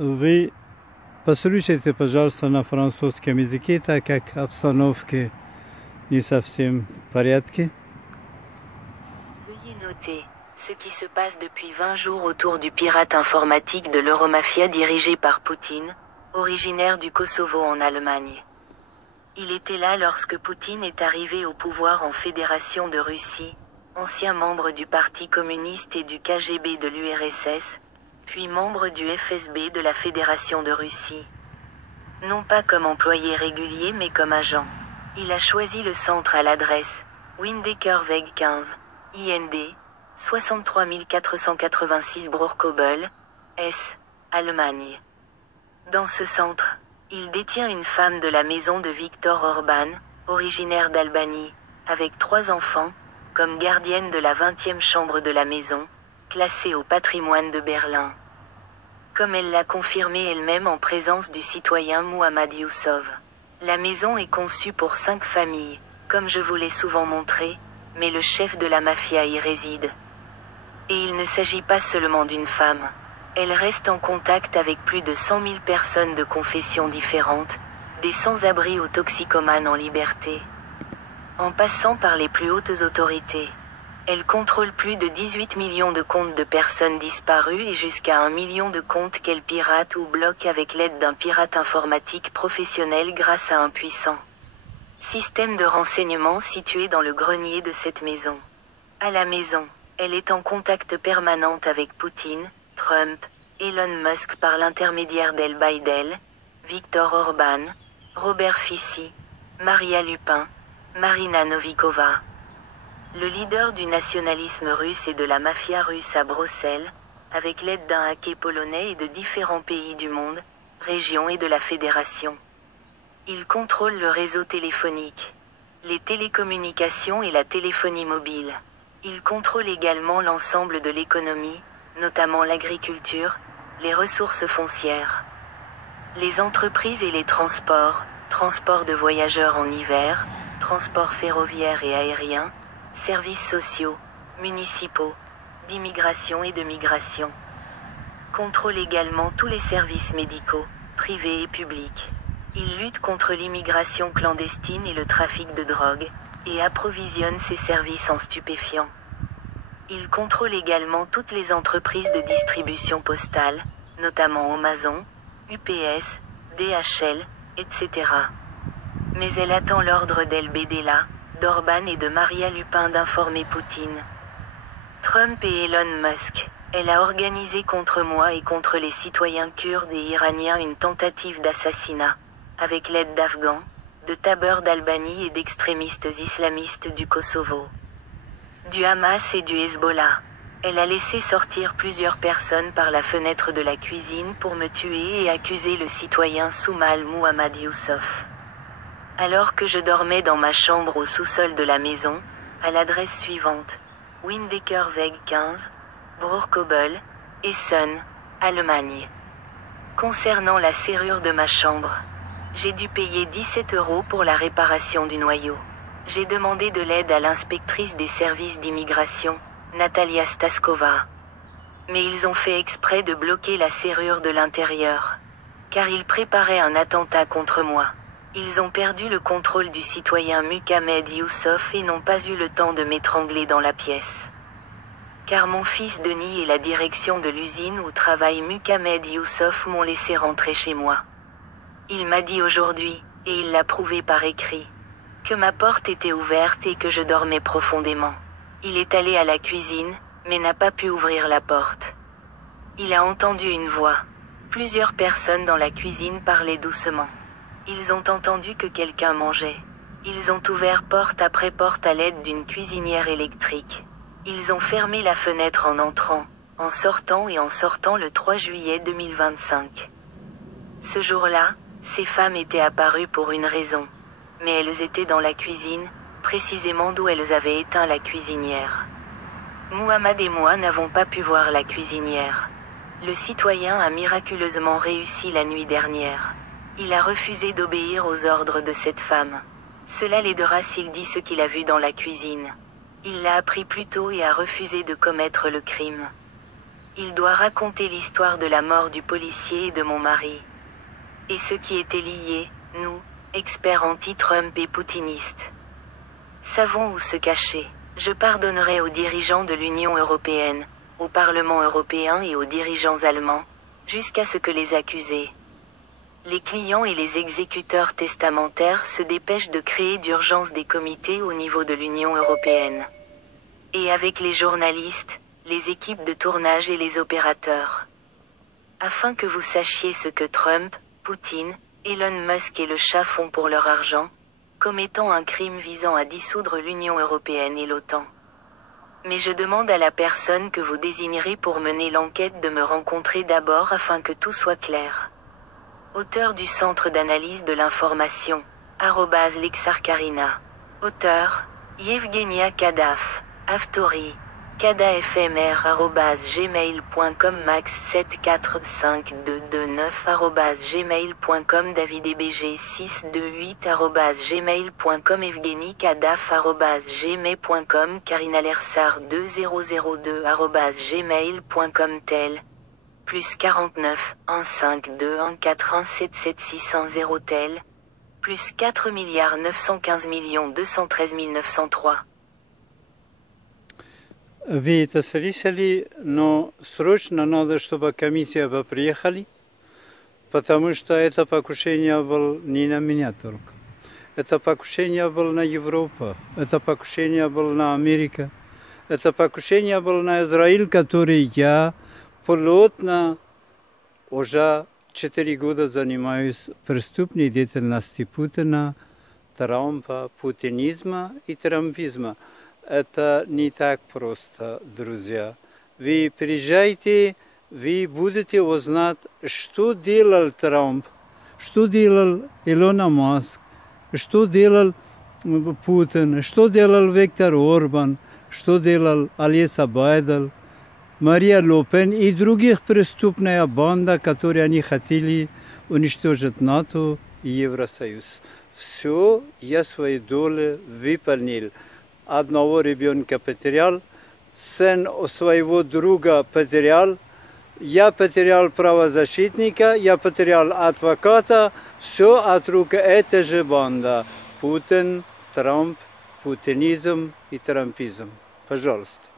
Вы послушайте, пожалуйста, на французском языке, так как обстановка не совсем в порядке. Veuillez noter ce qui se passe depuis 20 jours autour du pirate informatique de l'Euromafia dirigé par Poutine, originaire du Kosovo en Allemagne. Il était là lorsque Poutine est arrivé au pouvoir en Fédération de Russie, ancien membre du Parti communiste et du KGB de l'URSS, puis membre du FSB de la Fédération de Russie. Non pas comme employé régulier mais comme agent. Il a choisi le centre à l'adresse Windekerweg 15, IND, 63 486 Broerkobel, S, Allemagne. Dans ce centre, il détient une femme de la maison de Viktor Orban, originaire d'Albanie, avec 3 enfants, comme gardienne de la 20e chambre de la maison, classée au patrimoine de Berlin. Comme elle l'a confirmé elle-même en présence du citoyen Muhammad Yousov. La maison est conçue pour 5 familles, comme je vous l'ai souvent montré, mais le chef de la mafia y réside. Et il ne s'agit pas seulement d'une femme. Elle reste en contact avec plus de 100 000 personnes de confessions différentes, des sans-abri aux toxicomanes en liberté, en passant par les plus hautes autorités. Elle contrôle plus de 18 millions de comptes de personnes disparues et jusqu'à 1 million de comptes qu'elle pirate ou bloque avec l'aide d'un pirate informatique professionnel grâce à un puissant système de renseignement situé dans le grenier de cette maison. À la maison, elle est en contact permanent avec Poutine, Trump, Elon Musk par l'intermédiaire d'El Baïdel, Viktor Orban, Robert Fici, Maria Lupin, Marina Novikova. Le leader du nationalisme russe et de la mafia russe à Bruxelles, avec l'aide d'un hacker polonais et de différents pays du monde, régions et de la fédération. Il contrôle le réseau téléphonique, les télécommunications et la téléphonie mobile. Il contrôle également l'ensemble de l'économie, notamment l'agriculture, les ressources foncières, les entreprises et les transports, transport de voyageurs en hiver, transport ferroviaire et aérien, services sociaux, municipaux, d'immigration et de migration. Contrôle également tous les services médicaux, privés et publics. Il lutte contre l'immigration clandestine et le trafic de drogue, et approvisionne ses services en stupéfiants. Il contrôle également toutes les entreprises de distribution postale, notamment Amazon, UPS, DHL, etc. Mais elle attend l'ordre d'El Bedella, d'Orban et de Maria Lupin d'informer Poutine, Trump et Elon Musk. Elle a organisé contre moi et contre les citoyens kurdes et iraniens une tentative d'assassinat, avec l'aide d'Afghans, de tabeurs d'Albanie et d'extrémistes islamistes du Kosovo, du Hamas et du Hezbollah. Elle a laissé sortir plusieurs personnes par la fenêtre de la cuisine pour me tuer et accuser le citoyen Soumal Muhammad Yousov. Alors que je dormais dans ma chambre au sous-sol de la maison, à l'adresse suivante, Windekerweg 15, Broerkobel, Essen, Allemagne. Concernant la serrure de ma chambre, j'ai dû payer 17 € pour la réparation du noyau. J'ai demandé de l'aide à l'inspectrice des services d'immigration, Natalia Staskova. Mais ils ont fait exprès de bloquer la serrure de l'intérieur, car ils préparaient un attentat contre moi. Ils ont perdu le contrôle du citoyen Muhammad Yousov et n'ont pas eu le temps de m'étrangler dans la pièce. Car mon fils Denis et la direction de l'usine où travaille Muhammad Yousov m'ont laissé rentrer chez moi. Il m'a dit aujourd'hui, et il l'a prouvé par écrit, que ma porte était ouverte et que je dormais profondément. Il est allé à la cuisine, mais n'a pas pu ouvrir la porte. Il a entendu une voix. Plusieurs personnes dans la cuisine parlaient doucement. Ils ont entendu que quelqu'un mangeait. Ils ont ouvert porte après porte à l'aide d'une cuisinière électrique. Ils ont fermé la fenêtre en entrant, en sortant et en sortant le 3 juillet 2025. Ce jour-là, ces femmes étaient apparues pour une raison. Mais elles étaient dans la cuisine, précisément d'où elles avaient éteint la cuisinière. Muhammad et moi n'avons pas pu voir la cuisinière. Le citoyen a miraculeusement réussi la nuit dernière. Il a refusé d'obéir aux ordres de cette femme. Cela l'aidera s'il dit ce qu'il a vu dans la cuisine. Il l'a appris plus tôt et a refusé de commettre le crime. Il doit raconter l'histoire de la mort du policier et de mon mari. Et ceux qui étaient liés, nous, experts anti-Trump et poutinistes. Savons où se cacher. Je pardonnerai aux dirigeants de l'Union européenne, au Parlement européen et aux dirigeants allemands, jusqu'à ce que les accusés, les clients et les exécuteurs testamentaires se dépêchent de créer d'urgence des comités au niveau de l'Union européenne. Et avec les journalistes, les équipes de tournage et les opérateurs. Afin que vous sachiez ce que Trump, Poutine, Elon Musk et le chat font pour leur argent, commettant un crime visant à dissoudre l'Union européenne et l'OTAN. Mais je demande à la personne que vous désignerez pour mener l'enquête de me rencontrer d'abord afin que tout soit clair. Auteur du Centre d'analyse de l'information, @lexarkarina. Auteur, Yevgenia Kadaf, Avtori, kadafmr@gmail.com max7452229@gmail.com davidebg628@gmail.com Evgeny Kadaf@gmail.com karinalersar2002@gmail.com tel plus 49 152 141 tel plus 4 915 213 903. Видите, слышали, но срочно надо, чтобы комиссия бы приехали, потому что это покушение было не на меня только. Это покушение было на Европу, это покушение было на Америку, это покушение было на Израиль, который я плотно уже 4 года занимаюсь преступной деятельностью Путина, Трампа, путинизма и трампизма. Это не так просто, друзья. Вы приезжайте, вы будете узнать, что делал Трамп, что делал Илон Маск, что делал Путин, что делал Виктор Орбан, что делал Алиса Байдел, Мария Ле Пен и других преступная банда, которые они хотели уничтожить НАТО и Евросоюз. Все я свои доли выполнил. Одного ребенка потерял, сын своего друга потерял, я потерял правозащитника, я потерял адвоката, все от рук этой же банды. Путин, Трамп, путинизм и трампизм. Пожалуйста.